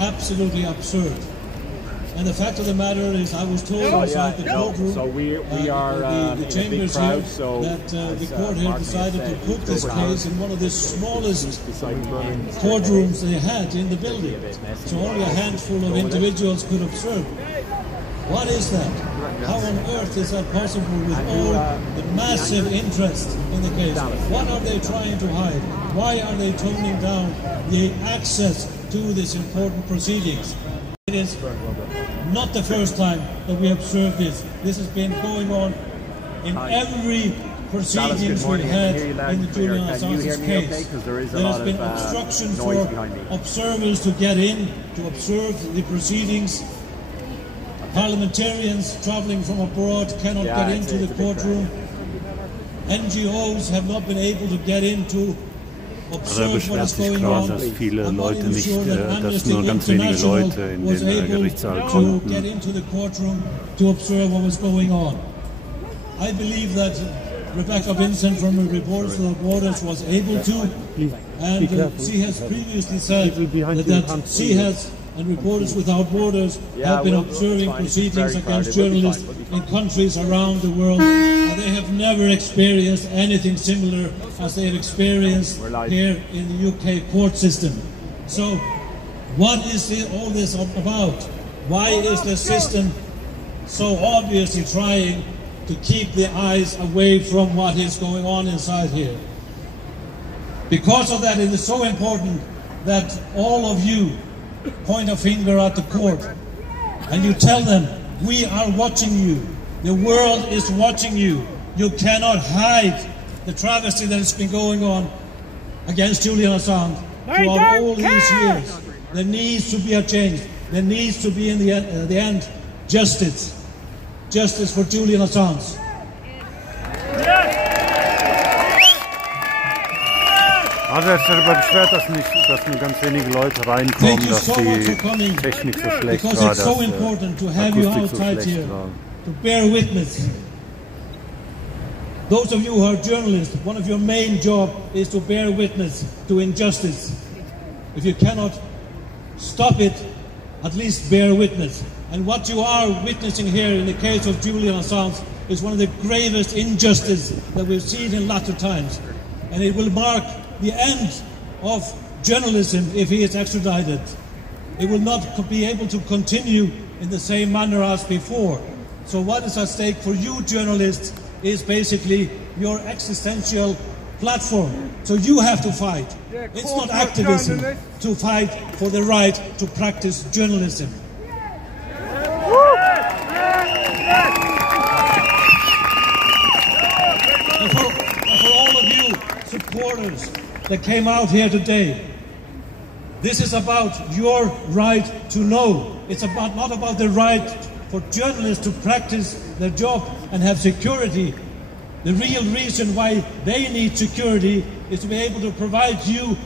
absolutely absurd. And the fact of the matter is, I was told inside the courtroom, the chambers here, that the court here decided to put this case in one of the smallest courtrooms they had in the building. So only a handful of individuals could observe. What is that? How on earth is that possible with all the massive interest in the case? What are they trying to hide? Why are they toning down the access to this important proceedings? It is not the first time that we observe this. This has been going on in every proceedings we had in the Julian Assange's case. There has been obstruction for observers to get in, to observe the proceedings. Parliamentarians traveling from abroad cannot get into the courtroom. NGOs have not been able to get into. Er beschwert sich klar, dass viele Leute nicht, dass nur ganz wenige Leute in den Gerichtssaal konnten. I believe that Rebecca Vincent from Reporters Without Borders was able to, and she has previously said that she has and Reporters Without Borders have been observing proceedings against journalists in countries around the world, and they have never experienced anything similar as they have experienced here in the UK court system. So, what is all this about? Why is the system so obviously trying to keep the eyes away from what is going on inside here? Because of that, it is so important that all of you point a finger at the court and you tell them, we are watching you. The world is watching you. You cannot hide the travesty that has been going on against Julian Assange throughout all these years. There needs to be a change. There needs to be in the end justice. Justice for Julian Assange. Also er ist darüber beschwert, dass nur ganz wenige Leute reinkommen, dass die Technik so schlecht war, dass die Akustik so schlecht war. To bear witness. Those of you who are journalists, one of your main job is to bear witness to injustice. If you cannot stop it, at least bear witness. And what you are witnessing here in the case of Julian Assange is one of the gravest injustices that we've seen in latter times. And it will mark the end of journalism if he is extradited. It will not be able to continue in the same manner as before. So what is at stake for you journalists is basically your existential platform. So you have to fight. It's not activism to fight for the right to practice journalism. And for all of you supporters that came out here today, this is about your right to know. It's not about the right for journalists to practice their job and have security. The real reason why they need security is to be able to provide you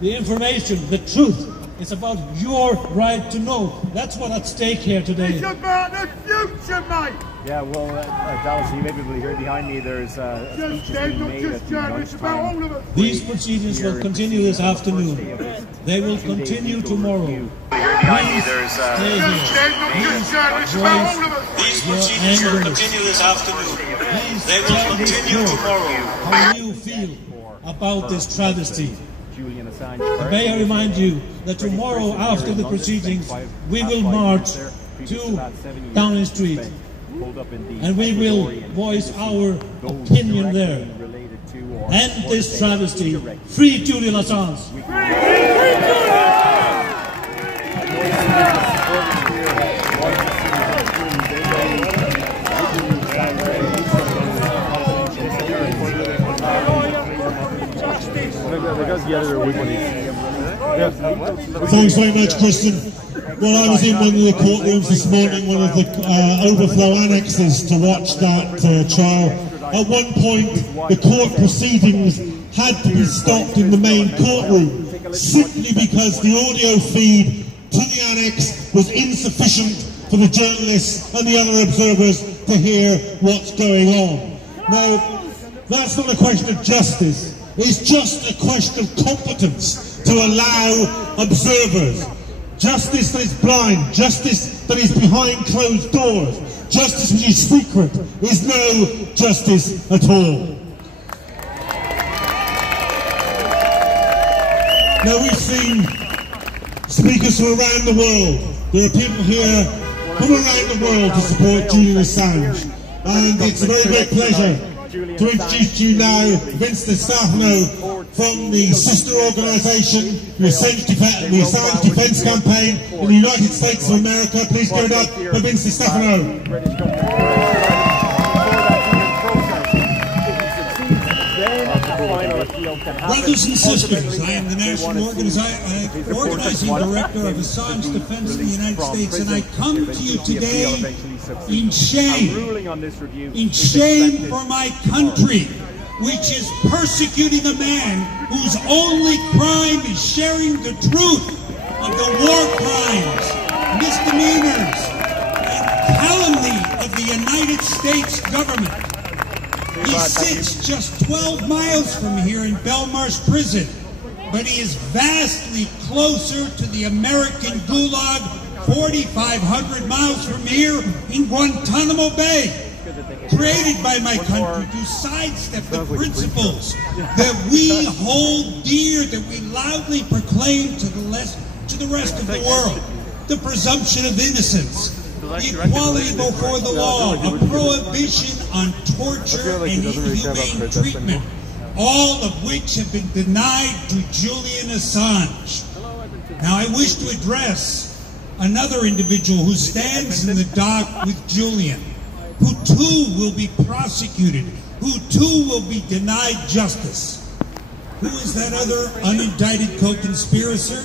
the information, the truth. It's about your right to know. That's what's at stake here today. It's about the future, mate! Yeah, well, Dallas, you may be able to hear behind me. There's speeches being made at the lunchtime. These proceedings will continue this afternoon. They will continue tomorrow. Please stay here. These proceedings will continue this afternoon. They will continue tomorrow. How you feel about this travesty. May I remind you that tomorrow after the proceedings we will march to Downing Street and we will voice our opinion there. End this travesty. Free Julian Assange. Thanks very much, Kristen. Well, I was in one of the courtrooms this morning, one of the overflow annexes, to watch that trial. At one point, the court proceedings had to be stopped in the main courtroom simply because the audio feed to the annex was insufficient for the journalists and the other observers to hear what's going on. Now, that's not a question of justice. It's just a question of competence to allow observers justice that is blind, justice that is behind closed doors, justice which is secret, is no justice at all. Now we've seen speakers from around the world. There are people here from around the world to support Julian Assange. And it's a very great pleasure to introduce to you now Vince Stefano from the sister organisation, the Assange Defence Campaign in the United States of America. Please give it up for Vince Stefano. Brothers and sisters, I am the National Organizing Director of Assange Defense in the United States, and I come to you today in shame for my country, which is persecuting a man whose only crime is sharing the truth of the war crimes, misdemeanors, and calumny of the United States government. He sits just 12 miles from here in Belmarsh Prison, but he is vastly closer to the American Gulag 4,500 miles from here in Guantanamo Bay, created by my country to sidestep the principles that we hold dear, that we loudly proclaim to the rest of the world. The presumption of innocence, equality before the law, a prohibition on torture and inhumane treatment, all of which have been denied to Julian Assange. Now I wish to address another individual who stands in the dock with Julian, who too will be prosecuted, who too will be denied justice. Who is that other unindicted co-conspirator?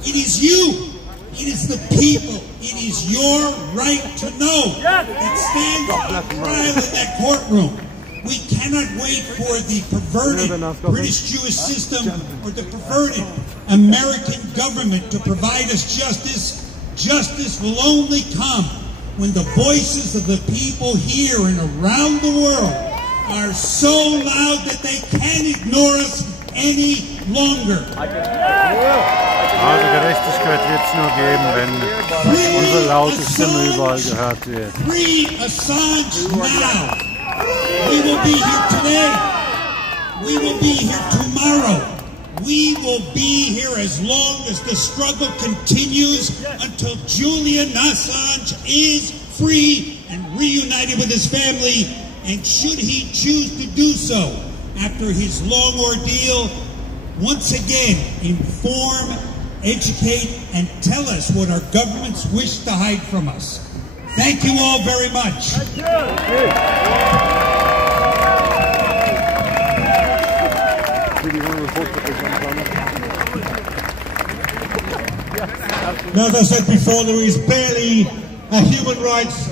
It is you. It is the people. It is your right to know that stands on trial in that courtroom. We cannot wait for the perverted British Jewish system or the perverted American government to provide us justice. Justice will only come when the voices of the people here and around the world are so loud that they can't ignore us any longer. Also Gerechtigkeit wird es nur geben, wenn unsere laute Stimme überall gehört wird. Free Assange now. We will be here today. We will be here tomorrow. We will be here as long as the struggle continues until Julian Assange is free and reunited with his family. And should he choose to do so after his long ordeal, once again, inform, educate, and tell us what our governments wish to hide from us. Thank you all very much. Now, as I said before, there is barely a human rights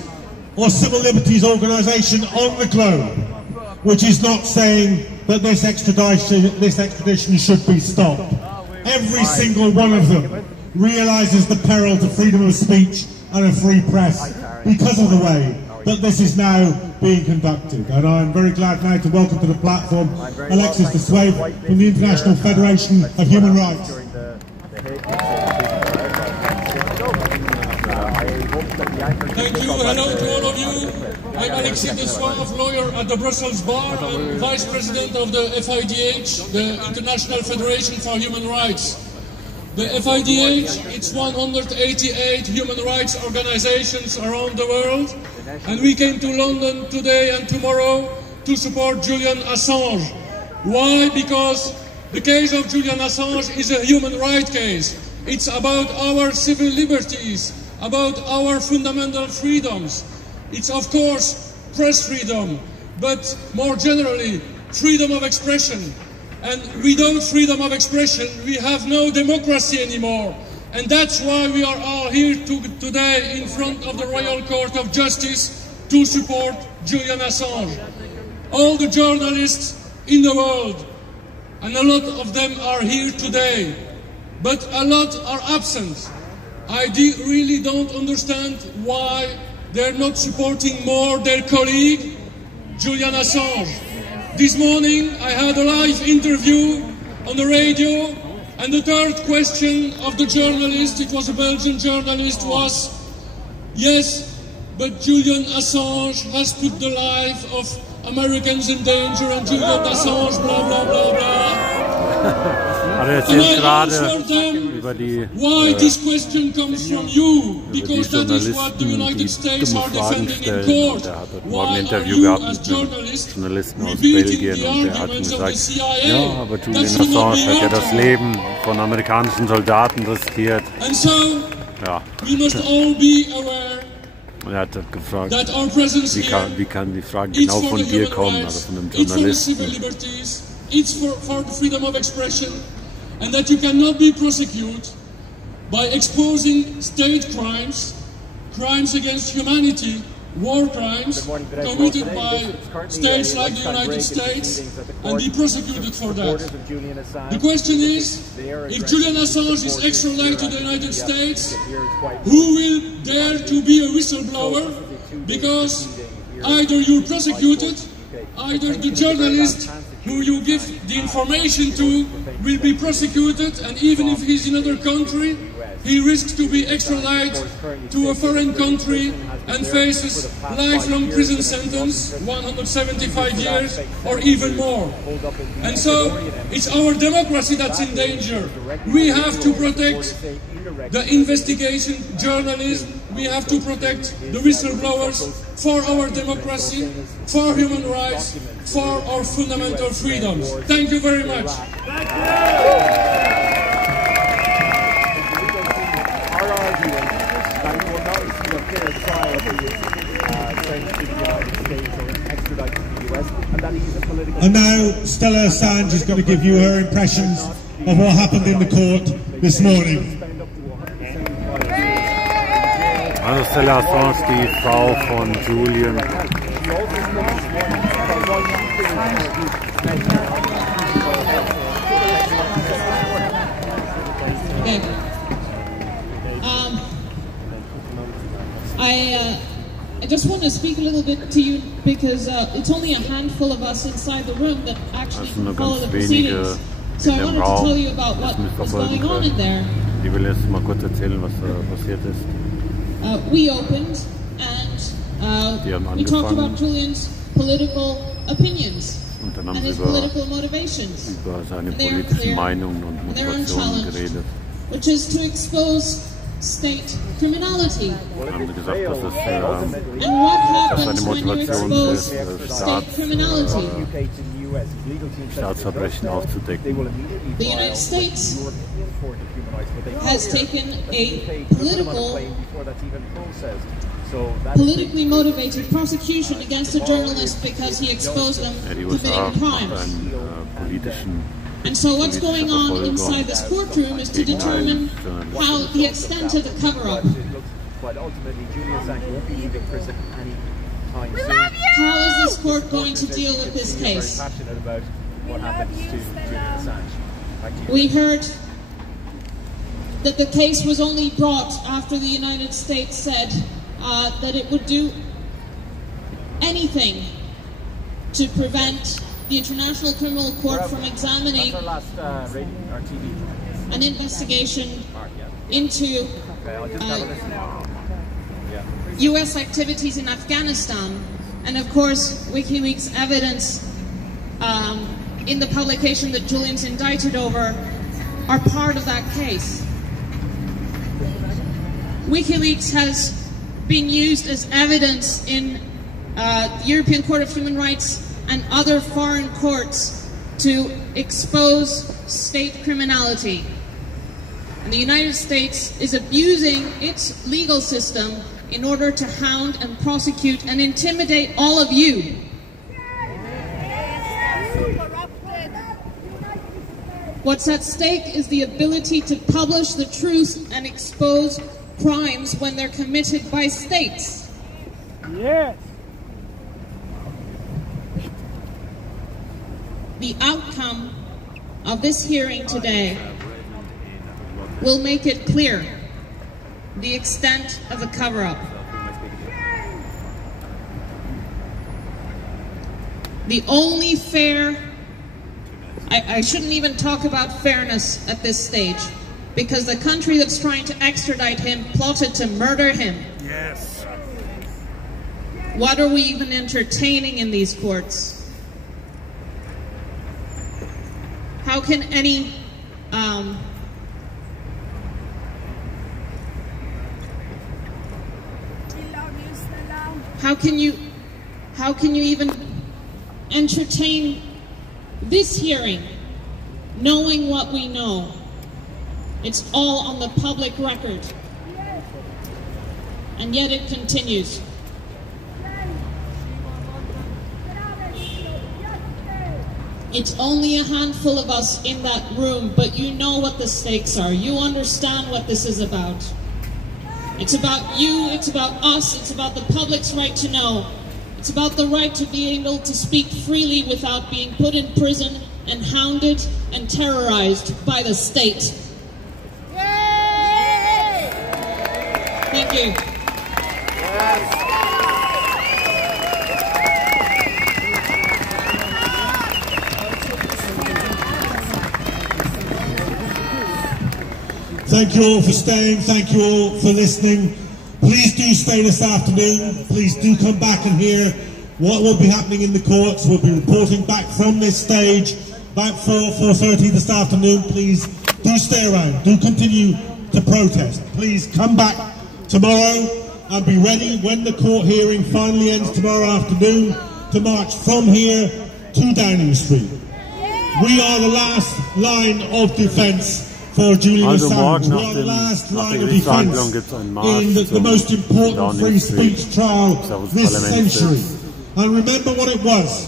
or civil liberties organisation on the globe which is not saying that this extradition should be stopped. Every single one of them realises the peril to freedom of speech and a free press because of the way that this is now being conducted. And I'm very glad now to welcome to the platform Alexis de Sueve from the International Federation of Human Rights. Thank you. Hello to all of you. I'm Alexis de Sueve, lawyer at the Brussels Bar and Vice President of the FIDH, the International Federation for Human Rights. The FIDH, it's 188 human rights organizations around the world, and we came to London today and tomorrow to support Julian Assange. Why? Because the case of Julian Assange is a human rights case. It's about our civil liberties, about our fundamental freedoms. It's of course press freedom, but more generally freedom of expression. And without freedom of expression, we have no democracy anymore. And that's why we are all here today in front of the Royal Court of Justice to support Julian Assange. All the journalists in the world, and a lot of them are here today, but a lot are absent. I really don't understand why they're not supporting more their colleague, Julian Assange. This morning I had a live interview on the radio And the third question of the journalist, it was a Belgian journalist, was, yes, but Julian Assange has put the life of Americans in danger and Julian Assange, blah, blah, blah, blah. Aber er erzählt gerade über why this question comes from you? Because that is Journalisten, what the United States dumme are Fragen defending in stellen. court. Und er hat heute Why Morgen ein are Interview you gehabt as mit einem journalists Journalisten aus repeating Belgien the und der hat ihm arguments of the gesagt, CIA? ja, aber Julian That should not be Assange hat ja das happening. Leben von amerikanischen Soldaten riskiert. And so, Ja. we must all be aware Und er hat gefragt, that our presence wie kann die Frage it's genau for von the dir human kommen, rights, also von einem it's for the civil Journalisten. liberties, it's for the freedom of expression, and that you cannot be prosecuted by exposing state crimes, crimes against humanity, war crimes committed by states like the United States, and be prosecuted for that. The question is, if Julian Assange is extradited to the United States, who will dare to be a whistleblower? Because either you're prosecuted, either the journalist who you give the information to will be prosecuted, and even if he's in another country, he risks to be extradited to a foreign country and faces lifelong prison sentence, 175 years or even more. And so it's our democracy that's in danger. We have to protect the investigation journalism, we have to protect the whistleblowers for our democracy, for human rights, for our fundamental freedoms. Thank you very much. Our argument that he will not receive a fair trial if he is sent to the United States or extradited to the US, and that he is a political... And now Stella Assange is going to give you her impressions of what happened in the court this morning. Also Stella Assange, die Frau von Julian. Okay. I just want to speak a little bit to you because it's only a handful of us inside the room that actually can follow the proceedings. So I wanted to tell you about what was going on in there. Ich will jetzt mal kurz erzählen, was passiert ist. We opened and we talked about Julian's political opinions and his political motivations. Über seine politischen Meinungen und Motivationen geredet. Which is to expose state criminality. Wir haben gesagt, dass es And what happens when you expose state criminality? Staatsverbrechen aufzudecken. The United States has taken a politically motivated prosecution against a journalist because he exposed them committing crimes. And so what's going on inside this courtroom is to determine how the extent of the cover-up. How is this court going to deal with this case? We heard that the case was only brought after the United States said that it would do anything to prevent the International Criminal Court from examining an investigation into US activities in Afghanistan. And of course, WikiLeaks evidence in the publication that Julian's indicted over are part of that case. WikiLeaks has been used as evidence in the European Court of Human Rights and other foreign courts to expose state criminality. And the United States is abusing its legal system in order to hound and prosecute and intimidate all of you. What's at stake is the ability to publish the truth and expose crimes when they're committed by states. Yes. The outcome of this hearing today will make it clear the extent of the cover-up. The only fair I shouldn't even talk about fairness at this stage, because the country that's trying to extradite him plotted to murder him. Yes. What are we even entertaining in these courts? How can any how can you even entertain this hearing knowing what we know? It's all on the public record, and yet it continues. It's only a handful of us in that room, but you know what the stakes are. You understand what this is about. It's about you, it's about us, it's about the public's right to know. It's about the right to be able to speak freely without being put in prison and hounded and terrorized by the state. Yay! Thank you. Yes. Thank you all for staying, thank you all for listening. Please do stay this afternoon, please do come back and hear what will be happening in the courts. We'll be reporting back from this stage about 4:30 this afternoon. Please do stay around, do continue to protest. Please come back tomorrow and be ready when the court hearing finally ends tomorrow afternoon to march from here to Downing Street. We are the last line of defence for Julian Assange. We are the last line of defence in the most important free speech trial this century. And remember what it was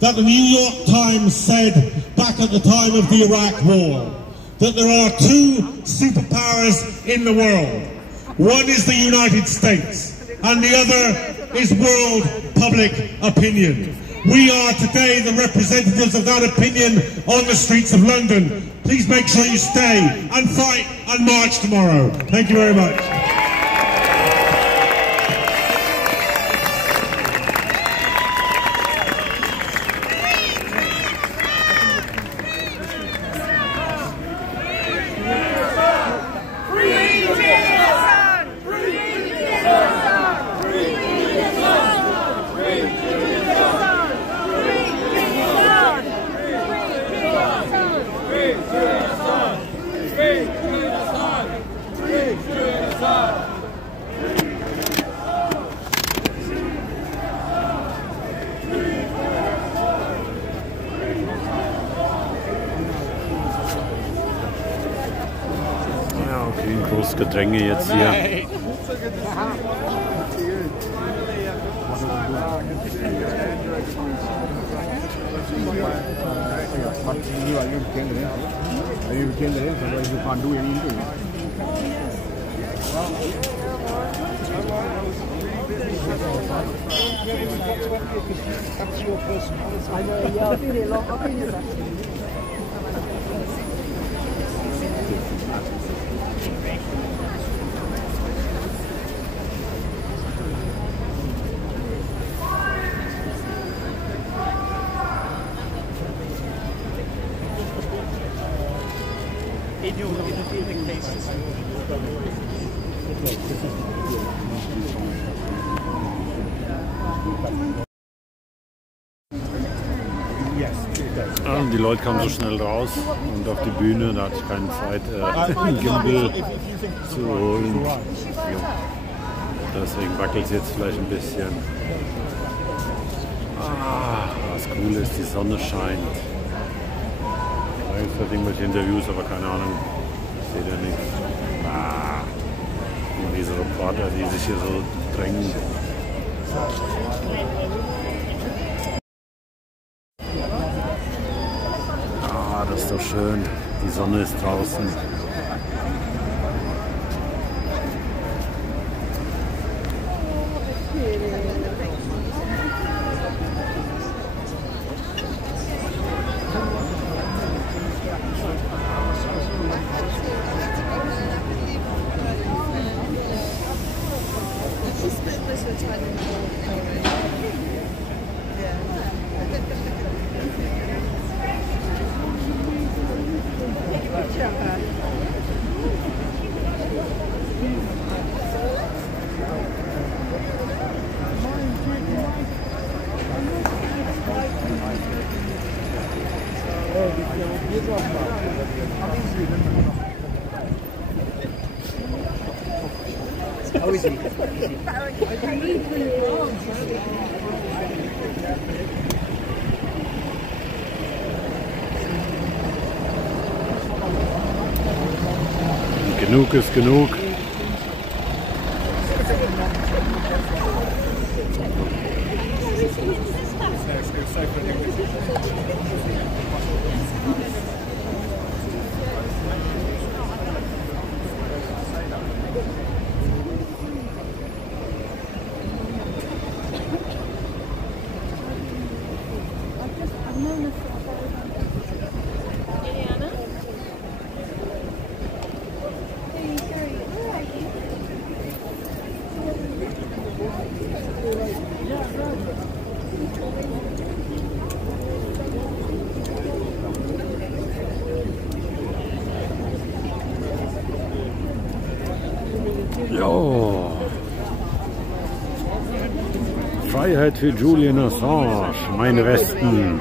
that the New York Times said back at the time of the Iraq War, that there are two superpowers in the world. One is the United States, and the other is world public opinion. We are today the representatives of that opinion on the streets of London. Please make sure you stay and fight and march tomorrow. Thank you very much. Gedränge jetzt hier. Die Leute kamen so schnell raus und auf die Bühne, da hatte ich keine Zeit, einen Gimbal zu holen. Deswegen wackelt es jetzt vielleicht ein bisschen. Was cool ist, die Sonne scheint. Jetzt irgendwelche Interviews, aber keine Ahnung, ich sehe da nichts. Und diese Reporter, die sich hier so drängen. Das ist doch schön. Die Sonne ist draußen. Genug ist genug. Jo. Freiheit für Julian Assange, meine Westen.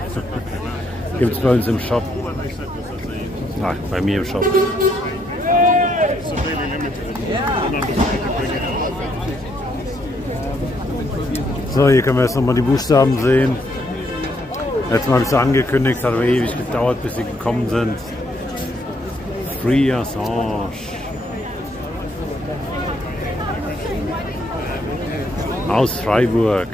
Gibt es bei uns im Shop. Ach, bei mir im Shop. So, hier können wir jetzt nochmal die Buchstaben sehen. Letztes Mal habe ich es angekündigt, hat aber ewig gedauert, bis sie gekommen sind. Free Assange. Aus Freiburg.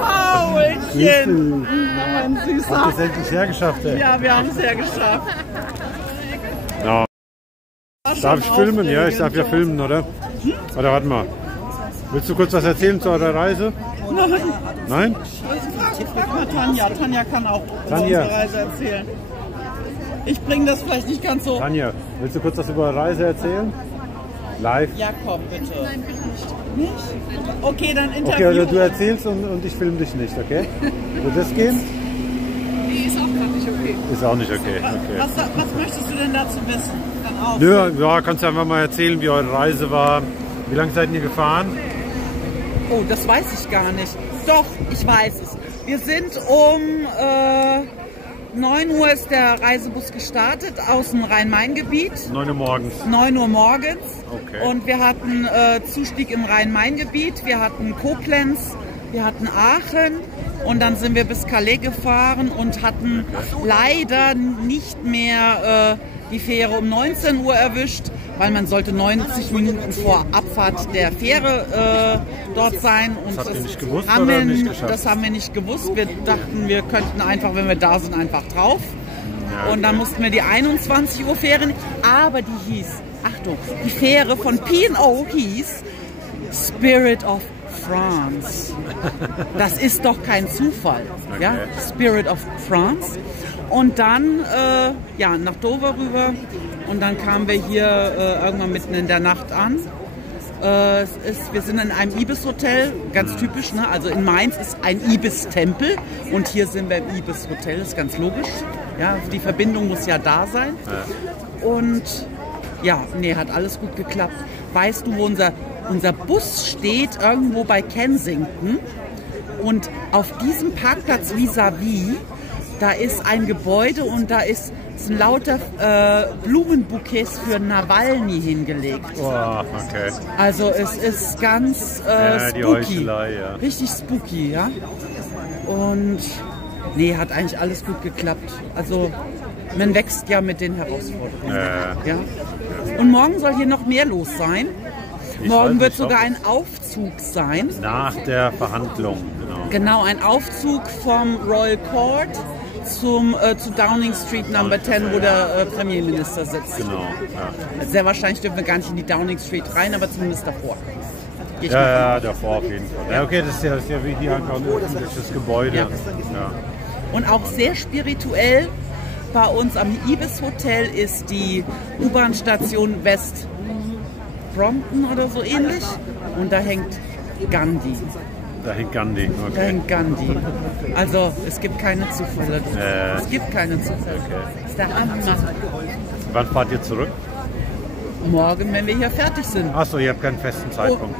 Paulchen! Mein Süßer. Habt ihr es endlich hergeschafft, ey? Ja, wir haben es hergeschafft. Ja. Darf ich filmen? Ja, ich darf ja filmen, oder? Oder warte mal. Willst du kurz was erzählen zu eurer Reise? Nein. Nein? Frag mal Tanja. Tanja kann auch über unsere Reise erzählen. Ich bringe das vielleicht nicht ganz so. Tanja, willst du kurz was über eure Reise erzählen? Live? Ja, komm, bitte. Nein, bitte nicht. Nicht? Okay, dann interview. Okay, also du erzählst und ich filme dich nicht, okay? Wird das gehen? Nee, ist auch gerade nicht okay. Ist auch nicht okay. Was möchtest du denn dazu wissen? Dann auch. Nö, ja, kannst du einfach mal erzählen, wie eure Reise war. Wie lange seid ihr gefahren? Oh, das weiß ich gar nicht. Doch, ich weiß es. Wir sind um 9 Uhr ist der Reisebus gestartet aus dem Rhein-Main-Gebiet. 9 Uhr morgens. 9 Uhr morgens. Okay. Und wir hatten Zustieg im Rhein-Main-Gebiet. Wir hatten Koblenz, wir hatten Aachen. Und dann sind wir bis Calais gefahren und hatten leider nicht mehr die Fähre um 19 Uhr erwischt, weil man sollte 90 Minuten vor Abfahrt der Fähre dort sein. Und das habt ihr nicht gewusst haben oder wir, nicht geschafft? Das haben wir nicht gewusst. Wir dachten, wir könnten einfach, wenn wir da sind, einfach drauf. Ja, okay. Und dann mussten wir die 21 Uhr Fähre, aber die hieß, Achtung, die Fähre von P&O hieß Spirit of France. Das ist doch kein Zufall. Okay. Ja? Spirit of France. Und dann ja, nach Dover rüber und dann kamen wir hier irgendwann mitten in der Nacht an. Wir sind in einem Ibis-Hotel, ganz typisch, ne? Also in Mainz ist ein Ibis-Tempel und hier sind wir im Ibis-Hotel, ist ganz logisch. Ja? Die Verbindung muss ja da sein. Ja. Und ja, nee, hat alles gut geklappt. Weißt du, wo unser Bus steht? Irgendwo bei Kensington. Und auf diesem Parkplatz vis-à-vis, da ist ein Gebäude und da sind lauter Blumenbouquets für Nawalny hingelegt. Oh, okay. Also es ist ganz die spooky. Heuchelei, ja. Richtig spooky, ja. Und nee, hat eigentlich alles gut geklappt. Also man wächst ja mit den Herausforderungen. Ja. Und morgen soll hier noch mehr los sein. Morgen wird sogar ein Aufzug sein. Nach der Verhandlung, genau. Genau, ein Aufzug vom Royal Court zu Downing Street Number 10, wo der Premierminister sitzt. Genau, ja. Sehr wahrscheinlich dürfen wir gar nicht in die Downing Street rein, aber zumindest davor. Ja, davor auf jeden Fall. Ja, okay, das ist ja wie hier ein öffentliches Gebäude. Ja. Ja. Und auch sehr spirituell. Bei uns am Ibis Hotel ist die U-Bahn-Station West Brompton oder so ähnlich. Und da hängt Gandhi. Da hängt Gandhi, okay. Da hängt Gandhi. Also es gibt keine Zufälle. Es gibt keine Zufälle. Okay. Das ist der Hammer. Wann fahrt ihr zurück? Morgen, wenn wir hier fertig sind. Achso, ihr habt keinen festen Zeitpunkt.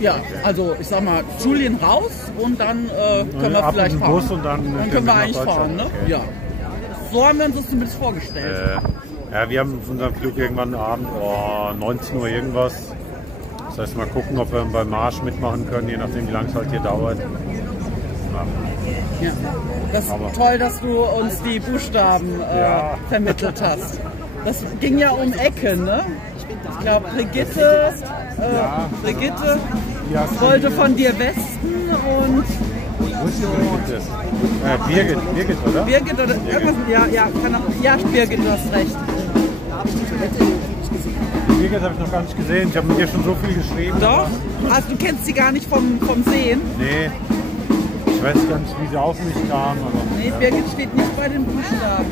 Ja, also ich sag mal, Julian raus und dann können wir vielleicht fahren. Bus und dann können wir eigentlich fahren, ne? Okay. Ja. So haben wir uns das zumindest vorgestellt. Ja, wir haben unseren Flug irgendwann Abend, 19 Uhr irgendwas. Das heißt, mal gucken, ob wir beim Marsch mitmachen können, je nachdem, wie lange es halt hier dauert. Ja. Das ist toll, dass du uns die Buchstaben vermittelt hast. Das ging ja um Ecken, ne? Ich glaube, Brigitte wollte von dir Westen und Birgit, oder? Birgit oder irgendwas, ja, Birgit, du hast recht. Birgit habe ich noch gar nicht gesehen, ich habe mit ihr schon so viel geschrieben. Doch? Also du kennst sie gar nicht vom Sehen? Nee. Ich weiß gar nicht, wie sie auf mich kam. Aber nee, Birgit steht nicht bei den Buchstaben.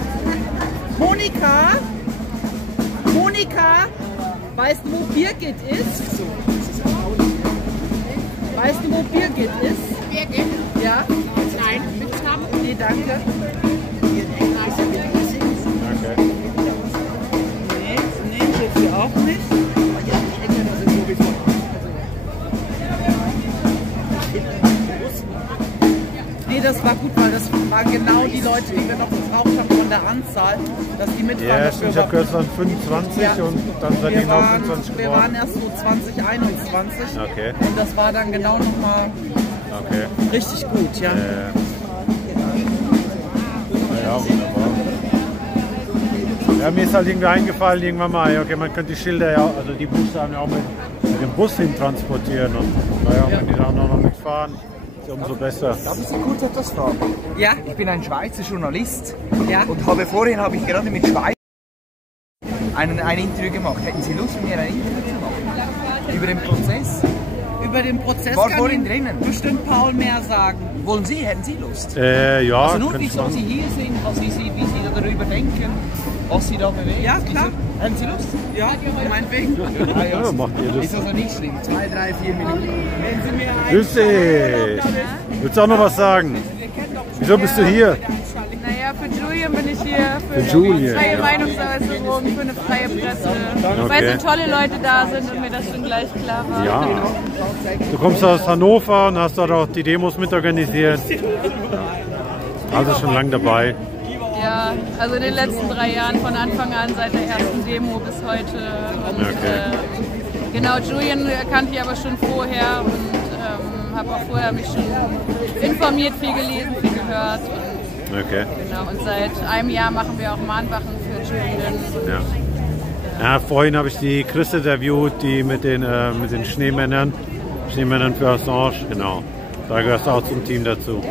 Monika, weißt du, wo Birgit ist? Weißt du, wo Birgit ist? Birgit? Ja? Nein, Buchstaben? Nee, danke. danke. Nee, steht sie auch nicht. Nee, das war gut, weil das waren genau die Leute, die wir noch gebraucht haben von der Anzahl, dass die mitfahren. Ja, ich habe gehört, es waren 25 und dann seid ihr noch 25 geworden. Wir waren erst so 2021 okay. Und das war dann genau nochmal richtig gut, ja. Ja, wunderbar. Ja, mir ist halt irgendwie eingefallen, irgendwann mal, okay, man könnte die Schilder ja, also die Buchstaben ja auch mit dem Bus hin transportieren und wenn die dann auch noch mitfahren, ist umso besser. Darf ich Sie kurz etwas fragen? Ja. Ich bin ein Schweizer Journalist und vorhin habe ich gerade mit Schweiz ein Interview gemacht. Hätten Sie Lust, mit mir ein Interview zu machen? Über den Prozess? Über den Prozess war kann vorhin drinnen. Bestimmt Paul mehr sagen. Wollen Sie? Hätten Sie Lust? Ja. Also nur, wieso Sie hier sind, wie Sie darüber denken, was Sie da bewegen. Ja, klar. Hätten Sie Lust? Ja, meinetwegen. Ja, macht ihr das. Ist also nicht schlimm. 2, 3, 4 Minuten. Grüß dich. Willst du auch noch was sagen? Wieso bist du hier? Naja, für Julian bin ich hier, für Julian, freie Meinungsäußerung, für eine freie Presse. Weil so tolle Leute da sind und mir das schon gleich klar war. Ja. Du kommst aus Hannover und hast dort auch die Demos mitorganisiert. Also schon lange dabei. Ja, also in den letzten 3 Jahren, von Anfang an, seit der ersten Demo bis heute. Und, genau, Julian kannte ich aber schon vorher und habe auch vorher mich schon informiert, viel gelesen, viel gehört. Genau, und seit einem Jahr machen wir auch Mahnwachen für Julian. Ja, vorhin habe ich die Chris interviewt, die mit den Schneemännern für Assange, genau. Da gehörst du auch zum Team dazu.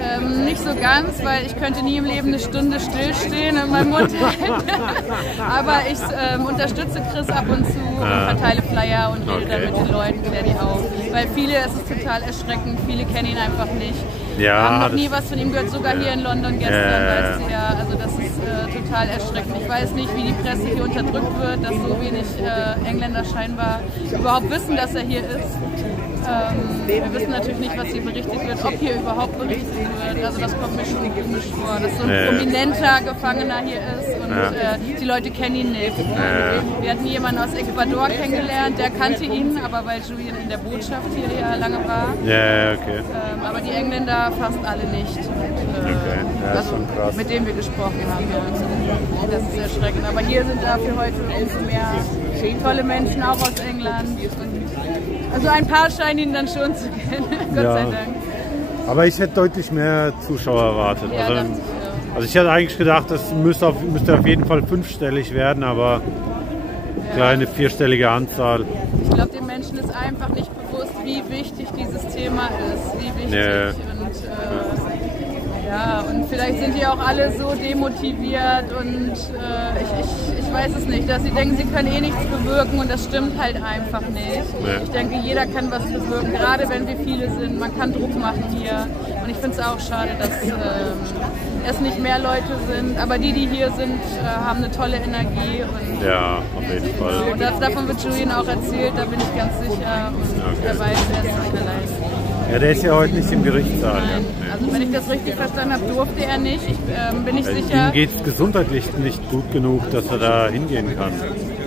Nicht so ganz, weil ich könnte nie im Leben eine Stunde stillstehen und meinen Mund halten. Aber ich unterstütze Chris ab und zu und verteile Flyer und rede dann mit den Leuten, kläre die auf. Weil es ist total erschreckend, viele kennen ihn einfach nicht. Haben noch nie was von ihm gehört, sogar hier in London gestern. Also das ist total erschreckend. Ich weiß nicht, wie die Presse hier unterdrückt wird, dass so wenig Engländer scheinbar überhaupt wissen, dass er hier ist. Wir wissen natürlich nicht, was hier berichtet wird, ob hier überhaupt berichtet wird. Also das kommt mir schon komisch vor, dass so ein prominenter Gefangener hier ist und die Leute kennen ihn nicht. Wir hatten jemanden aus Ecuador kennengelernt, der kannte ihn, aber weil Julian in der Botschaft hier ja lange war. Aber die Engländer fast alle nicht. Also, mit denen wir gesprochen haben. Ja. Das ist erschreckend. Aber hier sind dafür heute umso mehr tolle Menschen, auch aus England. Also ein paar scheinen ihn dann schon zu kennen, Gott sei Dank. Aber ich hätte deutlich mehr Zuschauer erwartet. Also ich hätte eigentlich gedacht, das müsste auf jeden Fall 5-stellig werden, aber kleine 4-stellige Anzahl. Ich glaube, den Menschen ist einfach nicht bewusst, wie wichtig dieses Thema ist. Wie wichtig. Und vielleicht sind die auch alle so demotiviert und ich weiß es nicht, dass sie denken, sie können eh nichts bewirken und das stimmt halt einfach nicht. Ich denke, jeder kann was bewirken, gerade wenn wir viele sind. Man kann Druck machen hier und ich finde es auch schade, dass es nicht mehr Leute sind, aber die hier sind, haben eine tolle Energie. Und, auf jeden Fall. Und davon wird Julian auch erzählt, da bin ich ganz sicher und er weiß, er ist nicht allein. Ja, der ist ja heute nicht im Gerichtssaal. Nein. Also wenn ich das richtig verstanden habe, durfte er nicht. Ich bin nicht sicher. Ihm geht es gesundheitlich nicht gut genug, dass er da hingehen kann.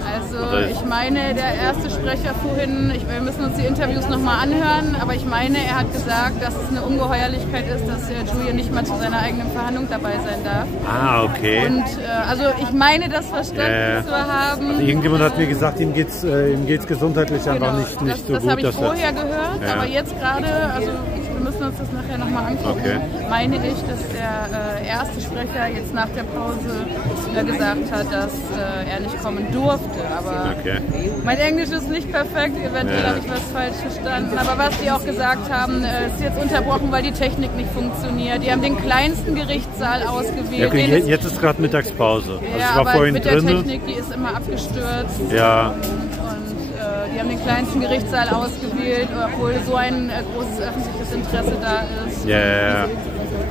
Also ich meine, der erste Sprecher vorhin, wir müssen uns die Interviews nochmal anhören, aber ich meine, er hat gesagt, dass es eine Ungeheuerlichkeit ist, dass Julian nicht mal zu seiner eigenen Verhandlung dabei sein darf. Ah, okay. Und also ich meine, das verstanden zu haben. Also irgendjemand hat mir gesagt, ihm geht's gesundheitlich einfach nicht so gut. Das habe ich vorher gehört, aber jetzt gerade, also wir müssen uns das nachher nochmal angucken, meine ich, dass der erste Sprecher jetzt nach der Pause gesagt hat, dass er nicht kommen durfte. Aber mein Englisch ist nicht perfekt, eventuell habe ich was falsch verstanden. Aber was die auch gesagt haben, ist jetzt unterbrochen, weil die Technik nicht funktioniert. Die haben den kleinsten Gerichtssaal ausgewählt. Ja, okay, jetzt ist gerade Mittagspause. Also ja, ich war aber vorhin mit der Technik, die ist immer abgestürzt. Ja. Die haben den kleinsten Gerichtssaal ausgewählt, obwohl so ein großes öffentliches Interesse da ist. Ja.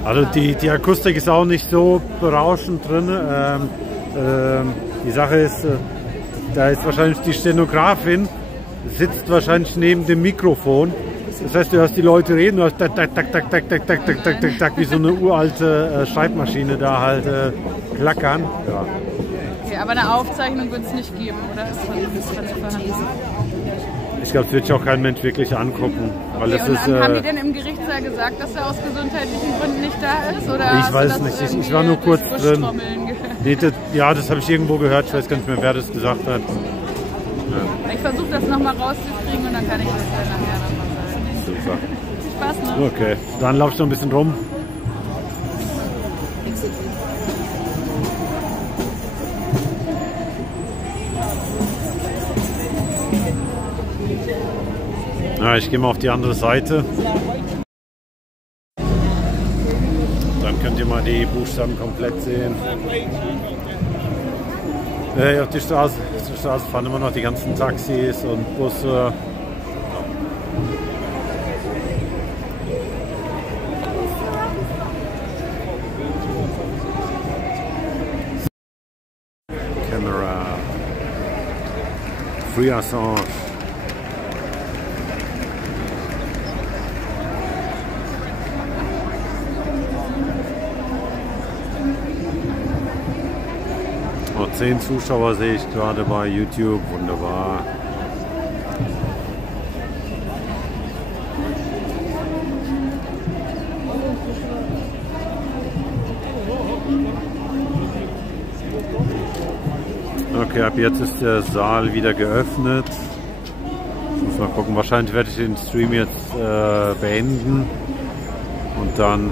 Also die Akustik ist auch nicht so berauschend drin. Die Sache ist, da ist wahrscheinlich die Stenografin, sitzt wahrscheinlich neben dem Mikrofon. Das heißt, du hörst die Leute reden, du hörst tak, tak, tak, tak, tak, tak, tak, tak, tak, tak, wie so eine uralte Schreibmaschine da halt klackern. Ja. Okay, aber eine Aufzeichnung wird es nicht geben, oder? Ich glaube, es wird sich auch kein Mensch wirklich angucken. Weil Okay, das und ist, haben die denn im Gerichtssaal gesagt, dass er aus gesundheitlichen Gründen nicht da ist? Oder ich weiß nicht, ich war nur kurz drin. Nee, ja, das habe ich irgendwo gehört, ich weiß gar nicht mehr, wer das gesagt hat. Ja. Ich versuche das nochmal rauszukriegen und dann kann ich das ja nachher nochmal sagen. Super. Spaß noch. Okay, dann lauf ich noch ein bisschen rum. Ja, ich gehe mal auf die andere Seite. Dann könnt ihr mal die Buchstaben komplett sehen. Auf die Straße fahren immer noch die ganzen Taxis und Busse. Camera. Free Assange. Oh, 10 Zuschauer sehe ich gerade bei YouTube, wunderbar. Okay, ab jetzt ist der Saal wieder geöffnet. Ich muss mal gucken, wahrscheinlich werde ich den Stream jetzt beenden und dann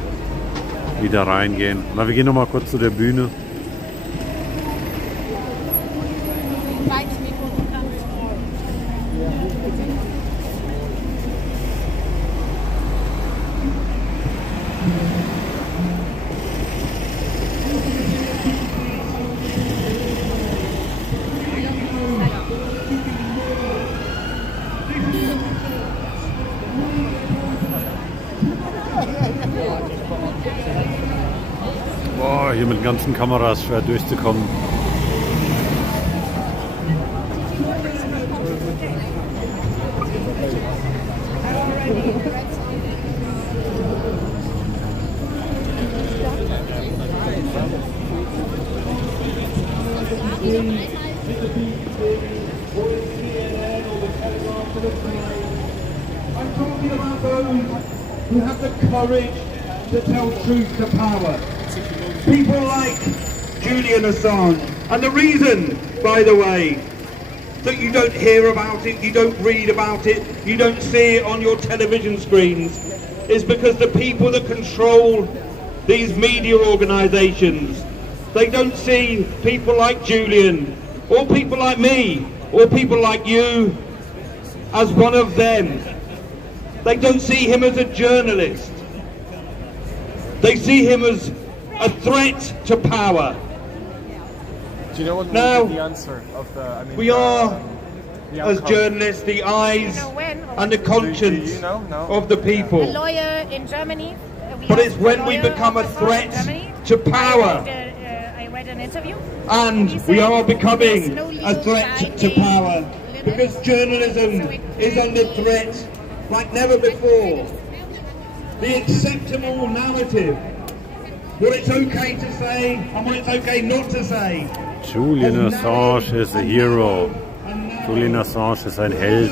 wieder reingehen. Na, wir gehen noch mal kurz zu der Bühne. Boah, hier mit den ganzen Kameras schwer durchzukommen. I'm talking about those who have the courage to tell truth to power. People like Julian Assange. And the reason, by the way, that you don't hear about it, you don't read about it, you don't see it on your television screens, is because the people that control these media organisations, they don't see people like Julian, or people like me, or people like you, as one of them. They don't see him as a journalist. They see him as a threat to power. Do you know what now, the answer of the? We are, as journalists, the eyes and the conscience of the people. A lawyer in Germany. But it's when we become a threat to power. I read an interview. And we are becoming a threat to power. Because journalism is under threat like never before. The acceptable narrative, what it's okay to say and what it's okay not to say. Julian Assange is a hero. Julian Assange ist ein Held.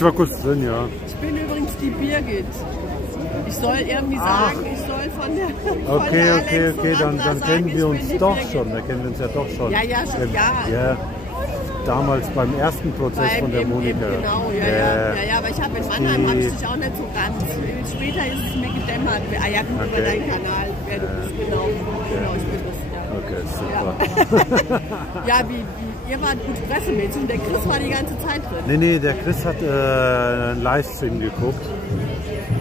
Ich war kurz drin, ja. Ich bin übrigens die Birgit. Ich soll irgendwie sagen, ich soll von der Okay, dann kennen wir uns doch schon. Wir kennen uns ja doch schon. Ja, schon, ja. Damals beim ersten Prozess von der Monika. Genau, ja, aber ich habe in Mannheim habe ich dich auch nicht so ganz. Später ist es mir gedämmert. Ja, gut, über deinen Kanal, wer du bist, genau, ich bin das. Ja. Okay, super. Ja, ihr wart gut Pressemädchen, der Chris war die ganze Zeit drin. Nee, der Chris hat einen Livestream geguckt,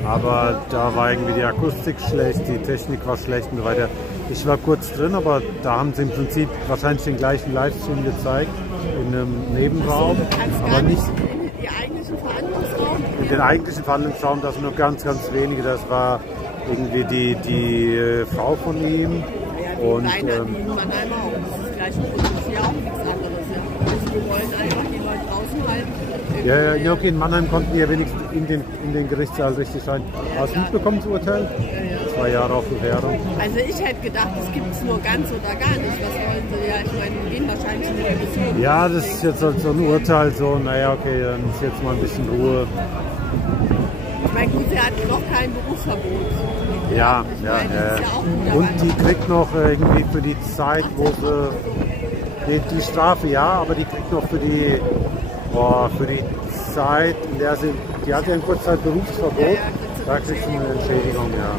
aber da war irgendwie die Akustik schlecht, die Technik war schlecht und so weiter. Ich war kurz drin, aber da haben sie im Prinzip wahrscheinlich den gleichen Livestream gezeigt, in einem Nebenraum, aber nicht in den eigentlichen Verhandlungsraum. In den eigentlichen Verhandlungsraum, das sind nur ganz wenige, das war irgendwie die Frau von ihm. Und Mannheim auch. Das ist das gleiche Produkt, hier auch nichts anderes. Ja. Also wir wollen einfach die Leute draußen halten. Ja, okay, in Mannheim konnten die ja wenigstens in den Gerichtssaal richtig rein. Hast du mitbekommen, das Urteil? 2 Jahre auf Bewährung. Also ich hätte gedacht, das gibt es nur ganz oder gar nicht. Was wollen sie? Ja, ich meine, wir gehen wahrscheinlich in die Revision. Ja, das ist jetzt halt so ein Urteil, so, naja, okay, dann ist jetzt mal ein bisschen Ruhe. Ich meine, gut, sie hat noch kein Berufsverbot. Ja. Und die kriegt noch irgendwie für die Zeit, wo sie die Strafe, ja, aber die kriegt noch für die Zeit, in der die hat ja in kurzer Zeit Berufsverbot, da kriegt sie eine Entschädigung, ja.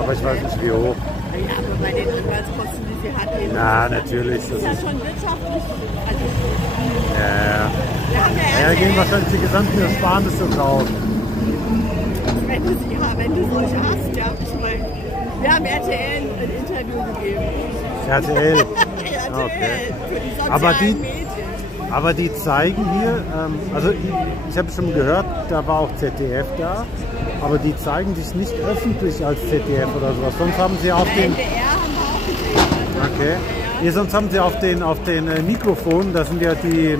Aber ich weiß nicht wie hoch. Ja, aber bei den Anwaltskosten, die sie hat, na, natürlich. Das ist ja schon wirtschaftlich. Also, ja, gehen wahrscheinlich die gesamten Ersparnisse drauf. Wenn du solche hast, ja. Ich meine, wir haben RTL ein Interview gegeben. RTL? Okay. Für die sozialen Medien. Aber die zeigen hier, also ich habe schon gehört, da war auch ZDF da, aber die zeigen sich nicht öffentlich als ZDF oder sowas. Sonst haben sie auf den... NDR haben wir auch gesehen. Okay. Ja, sonst haben sie auf den Mikrofonen, da sind ja die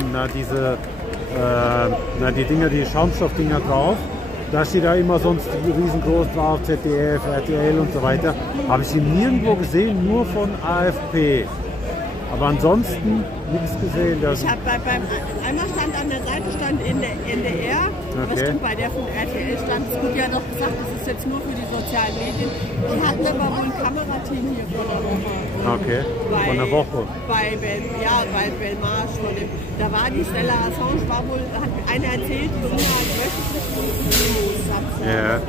Dinger, die Schaumstoffdinger drauf. Da steht ja immer sonst riesengroß drauf, ZDF, RTL und so weiter. Habe ich sie nirgendwo gesehen, nur von AfP. Aber ansonsten nichts gesehen. Ich habe einmal stand an der Seite in der NDR, okay. Bei der von RTL stand, es wurde ja doch gesagt, das ist jetzt nur für die sozialen Medien. Die hatten aber wohl ein Kamerateam hier vor der Woche. Okay, von der Woche. Bei Belmarsh, da war die Stella Assange, hat einer erzählt, die sind halt wöchentlich von Demos. Ja.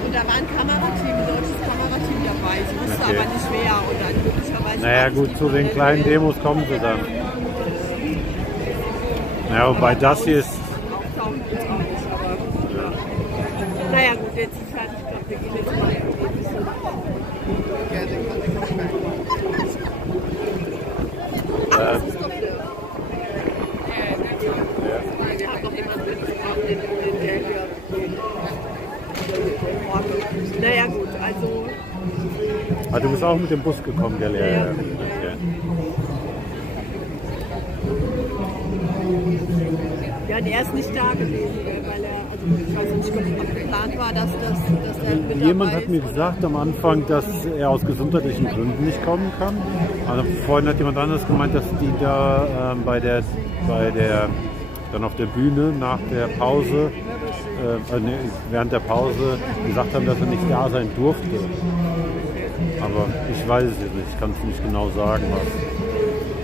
Und da war ein Kamerateam, ein deutsches Kamerateam dabei. Sie wusste aber nicht wer. Und dann möglicherweise. Naja, gut, zu den kleinen Demos kommen sie dann. Naja, wobei das hier ist. Naja, gut, jetzt ist halt, ich glaube, wir gehen jetzt mal. Das ist doch der. Ich habe doch jemanden mitgebracht, der hier. Naja gut, also... Ah, du bist auch mit dem Bus gekommen, gell? Ja. Okay. Ja, der ist nicht da gewesen, weil ich weiß nicht, ob geplant war, dass er mit Jemand hat mir gesagt am Anfang, dass er aus gesundheitlichen Gründen nicht kommen kann. Also vorhin hat jemand anderes gemeint, dass die da dann auf der Bühne nach der Pause, während der Pause gesagt haben, dass er nicht da sein durfte. Aber ich weiß es jetzt nicht, ich kann es nicht genau sagen,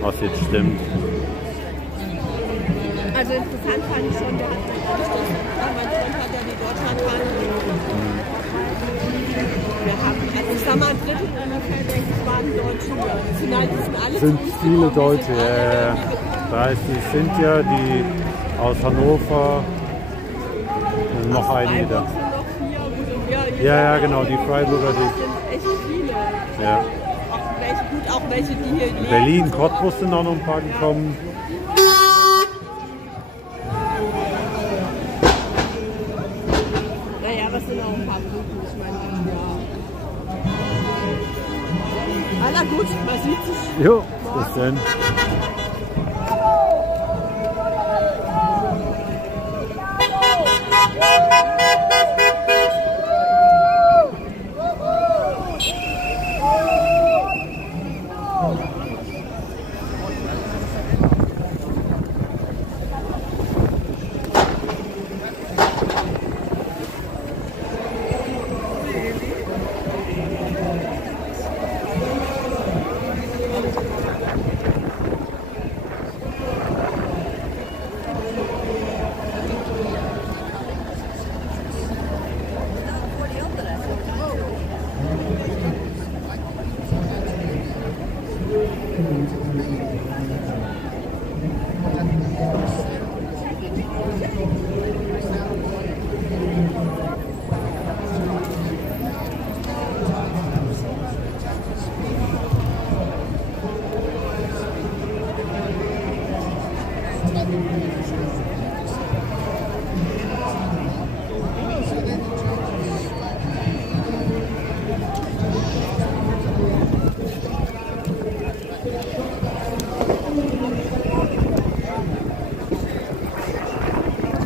was jetzt stimmt. Also interessant fand ich schon, mein Freund hat ja die Deutschlandfahne. Wir haben, also ich sag mal, ein Drittel ungefähr, denke ich, waren Deutsche. Sind viele Deutsche, ja. Da ist die Cynthia, die aus Hannover, und noch einige da. Ja, genau, die Freiburger, die. Das sind echt viele. Ja. Auch welche, die hier leben. Berlin, Cottbus sind auch noch ein paar gekommen. Naja, was sind auch ein paar Brücken, ich meine, ja. Na gut, man sieht sich. Jo, bis dann.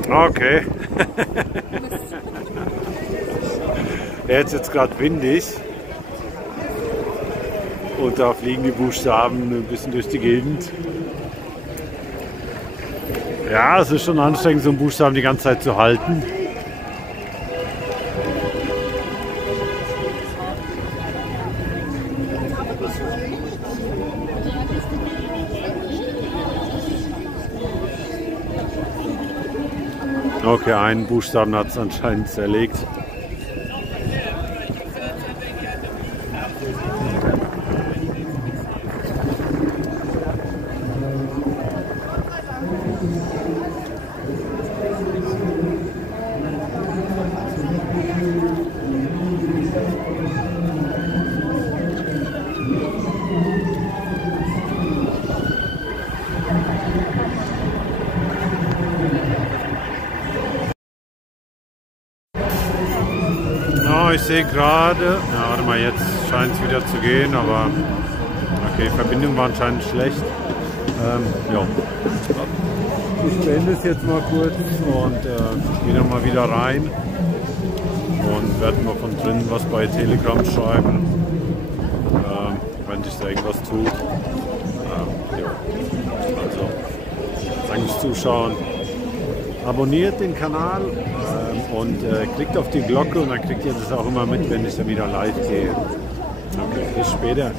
Okay. Jetzt ist es gerade windig und da fliegen die Buchstaben ein bisschen durch die Gegend. Ja, es ist schon anstrengend, so einen Buchstaben die ganze Zeit zu halten. Okay, einen Buchstaben hat es anscheinend zerlegt. Ich sehe gerade, ja, warte mal, jetzt scheint es wieder zu gehen, aber okay, die Verbindung war anscheinend schlecht. Ja. Ich beende es jetzt mal kurz und gehe dann mal wieder rein und werde mal von drinnen was bei Telegram schreiben, wenn sich da irgendwas tut. Ja. Also, danke fürs Zuschauen. Abonniert den Kanal und klickt auf die Glocke und dann kriegt ihr das auch immer mit, wenn ich dann wieder live gehe. Okay, bis später.